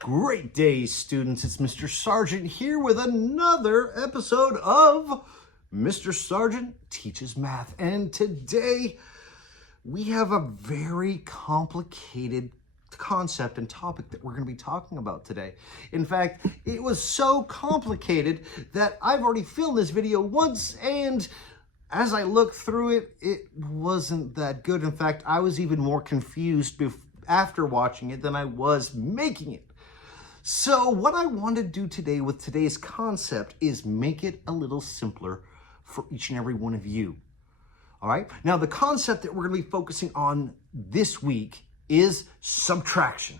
Great day, students. It's Mr. Sargent here with another episode of Mr. Sargent Teaches Math. And today we have a very complicated concept and topic that we're going to be talking about today. In fact, it was so complicated that I've already filmed this video once, and as I looked through it, it wasn't that good. In fact, I was even more confused after watching it than I was making it. So what I want to do today with today's concept is make it a little simpler for each and every one of you. All right. Now, the concept that we're going to be focusing on this week is subtraction.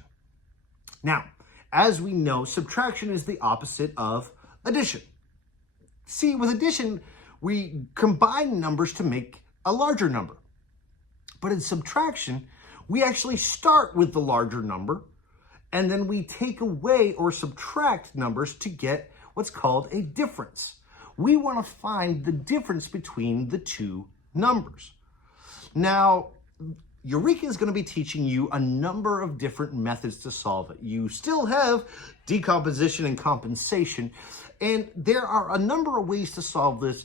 Now, as we know, subtraction is the opposite of addition. See, with addition, we combine numbers to make a larger number. But in subtraction, we actually start with the larger number, and then we take away or subtract numbers to get what's called a difference. We want to find the difference between the two numbers. Now, Eureka is going to be teaching you a number of different methods to solve it. You still have decomposition and compensation, and there are a number of ways to solve this.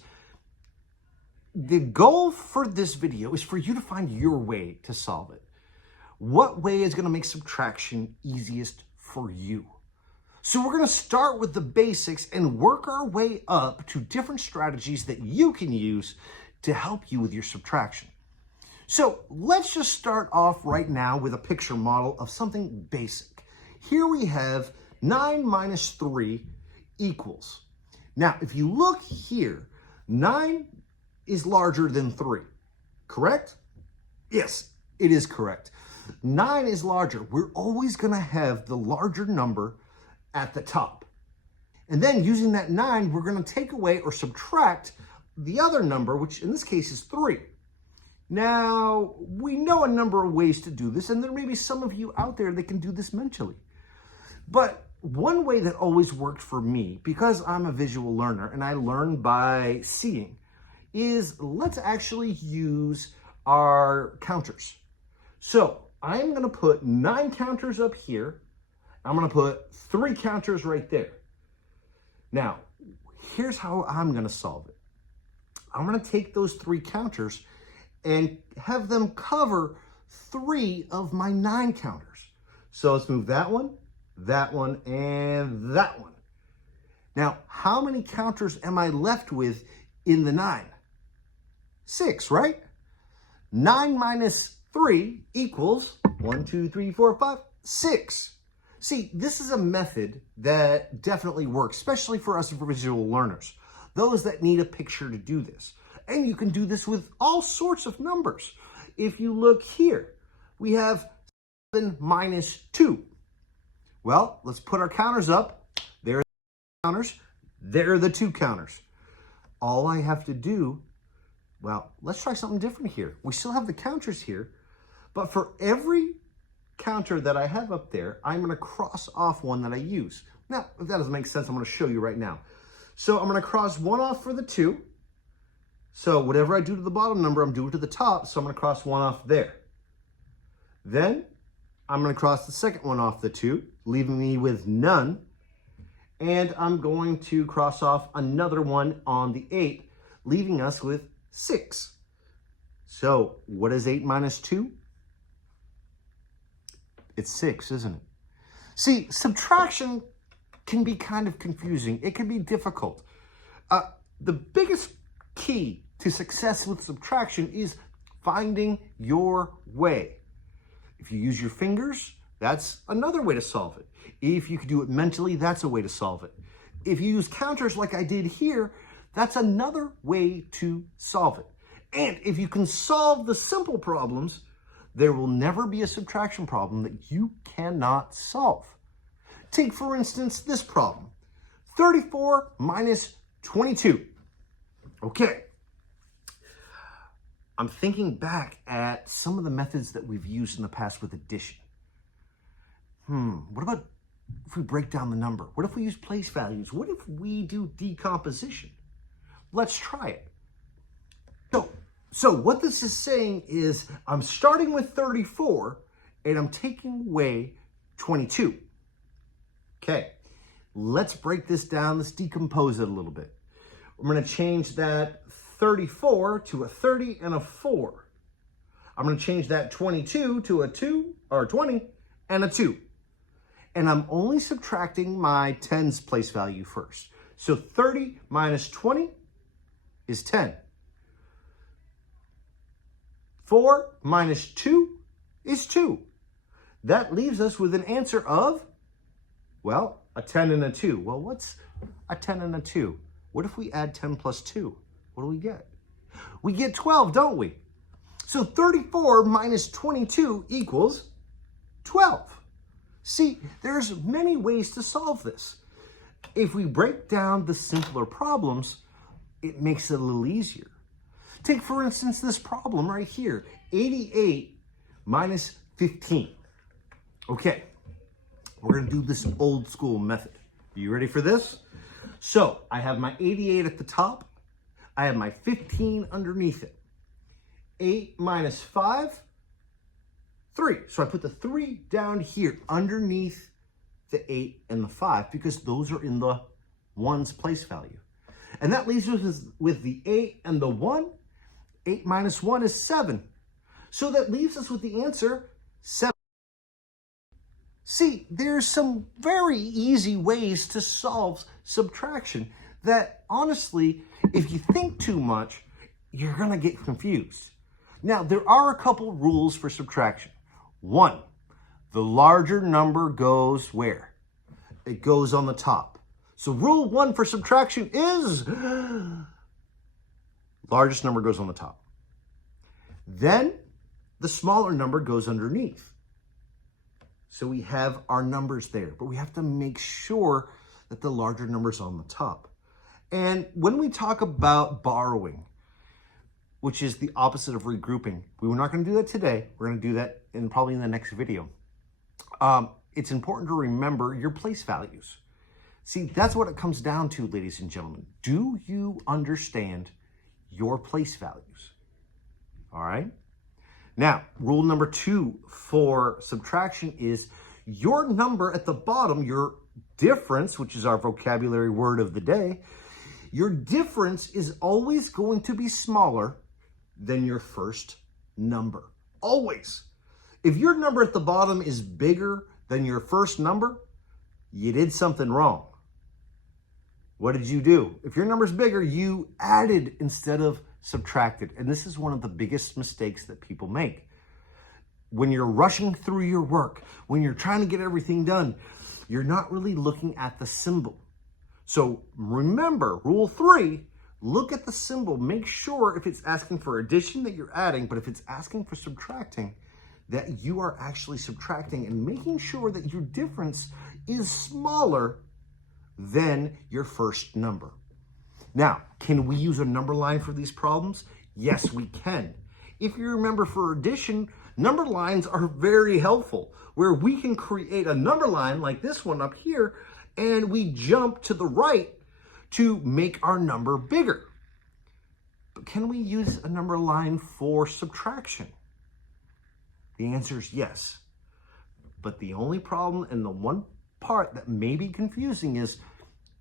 The goal for this video is for you to find your way to solve it. What way is going to make subtraction easiest for you? So we're going to start with the basics and work our way up to different strategies that you can use to help you with your subtraction. So let's just start off right now with a picture model of something basic. Here we have 9 minus 3 equals. Now, if you look here, 9 is larger than 3, correct? Yes, it is correct. 9 is larger. We're always going to have the larger number at the top. And then using that 9, we're going to take away or subtract the other number, which in this case is 3. Now, we know a number of ways to do this, and there may be some of you out there that can do this mentally. But one way that always worked for me, because I'm a visual learner and I learn by seeing, is let's actually use our counters. So I'm going to put 9 counters up here. I'm going to put 3 counters right there. Now, here's how I'm going to solve it. I'm going to take those 3 counters and have them cover 3 of my 9 counters. So let's move that one, and that one. Now, how many counters am I left with in the 9? 6, right? 9 minus 3 equals 1, 2, 3, 4, 5, 6. See, this is a method that definitely works, especially for us visual learners, those that need a picture to do this. And you can do this with all sorts of numbers. If you look here, we have 7 minus 2. Well, let's put our counters up. There are the counters. There are the 2 counters. All I have to do, well, let's try something different here. We still have the counters here, but for every counter that I have up there, I'm going to cross off one that I use. Now, if that doesn't make sense, I'm going to show you right now. So I'm going to cross one off for the 2. So whatever I do to the bottom number, I'm doing to the top. So I'm going to cross one off there. Then I'm going to cross the second one off the 2, leaving me with none. And I'm going to cross off another one on the 8, leaving us with 6. So what is 8 minus 2? It's 6, isn't it? See, subtraction can be kind of confusing. It can be difficult. The biggest key to success with subtraction is finding your way. If you use your fingers, that's another way to solve it. If you can do it mentally, that's a way to solve it. If you use counters like I did here, that's another way to solve it. And if you can solve the simple problems, there will never be a subtraction problem that you cannot solve. Take, for instance, this problem. 34 minus 22. Okay. I'm thinking back at some of the methods that we've used in the past with addition. What about if we break down the number? What if we use place values? What if we do decomposition? Let's try it. So what this is saying is I'm starting with 34 and I'm taking away 22. Okay, let's break this down. Let's decompose it a little bit. I'm going to change that 34 to a 30 and a 4. I'm going to change that 22 to a 2, or 20 and a 2. And I'm only subtracting my tens place value first. So 30 minus 20 is 10. 4 minus 2 is 2. That leaves us with an answer of, well, a 10 and a 2. Well, what's a 10 and a 2? What if we add 10 plus 2? What do we get? We get 12, don't we? So 34 minus 22 equals 12. See, there's many ways to solve this. If we break down the simpler problems, it makes it a little easier. Take, for instance, this problem right here, 88 minus 15. Okay, we're going to do this old school method. Are you ready for this? So I have my 88 at the top. I have my 15 underneath it. 8 minus 5, 3. So I put the 3 down here underneath the 8 and the 5 because those are in the 1's place value. And that leaves us with the 8 and the 1. 8 minus 1 is 7. So that leaves us with the answer 7. See, there's some very easy ways to solve subtraction that, honestly, if you think too much, you're going to get confused. Now, there are a couple rules for subtraction. 1, the larger number goes where? It goes on the top. So rule 1 for subtraction is largest number goes on the top. Then the smaller number goes underneath. So we have our numbers there, but we have to make sure that the larger number's on the top. And when we talk about borrowing, which is the opposite of regrouping, we were not going to do that today. We're going to do that probably in the next video. It's important to remember your place values. See, that's what it comes down to, ladies and gentlemen. Do you understand your place values? All right. Now, rule number 2 for subtraction is your number at the bottom, your difference, which is our vocabulary word of the day, your difference is always going to be smaller than your first number. Always. If your number at the bottom is bigger than your first number, you did something wrong. What did you do? If your number's bigger, you added instead of subtracted. And this is one of the biggest mistakes that people make. When you're rushing through your work, when you're trying to get everything done, you're not really looking at the symbol. So remember, rule 3, look at the symbol. Make sure if it's asking for addition that you're adding, but if it's asking for subtracting, that you are actually subtracting and making sure that your difference is smaller than your first number. Now, can we use a number line for these problems? Yes, we can. If you remember, for addition, number lines are very helpful, where we can create a number line like this one up here, and we jump to the right to make our number bigger. But can we use a number line for subtraction? The answer is yes. But the only problem, and the one part that may be confusing, is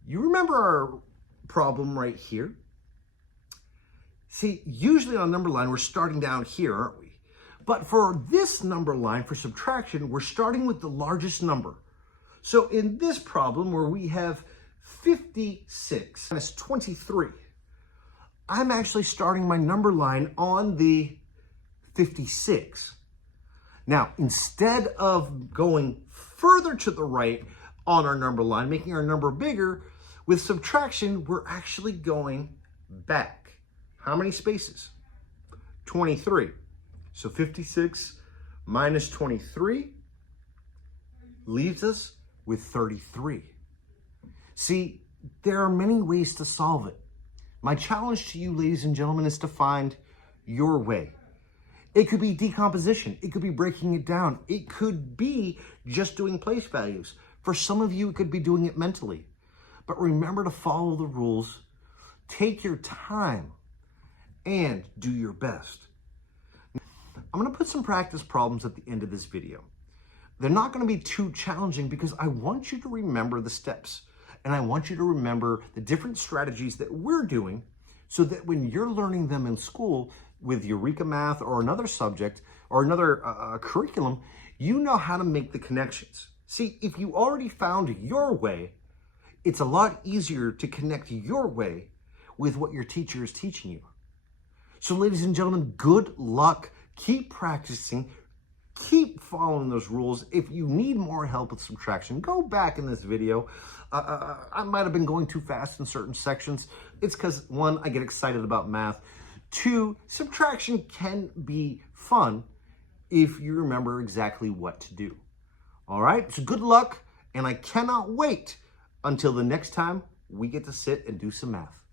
you remember our problem right here? See, usually on a number line, we're starting down here, aren't we? But for this number line, for subtraction, we're starting with the largest number. So in this problem where we have 56 minus 23, I'm actually starting my number line on the 56. Now, instead of going further to the right on our number line, making our number bigger, with subtraction, we're actually going back. How many spaces? 23. So 56 minus 23 leaves us with 33. See, there are many ways to solve it. My challenge to you, ladies and gentlemen, is to find your way. It could be decomposition. It could be breaking it down. It could be just doing place values. For some of you, it could be doing it mentally. But remember to follow the rules, take your time, and do your best. I'm going to put some practice problems at the end of this video. They're not going to be too challenging because I want you to remember the steps. And I want you to remember the different strategies that we're doing so that when you're learning them in school with Eureka Math or another subject or another curriculum, you know how to make the connections. See, if you already found your way, it's a lot easier to connect your way with what your teacher is teaching you. So ladies and gentlemen, good luck. Keep practicing. Keep following those rules. If you need more help with subtraction, go back in this video. I might have been going too fast in certain sections. It's because, one, I get excited about math. Two, subtraction can be fun if you remember exactly what to do. All right, so good luck, and I cannot wait until the next time we get to sit and do some math.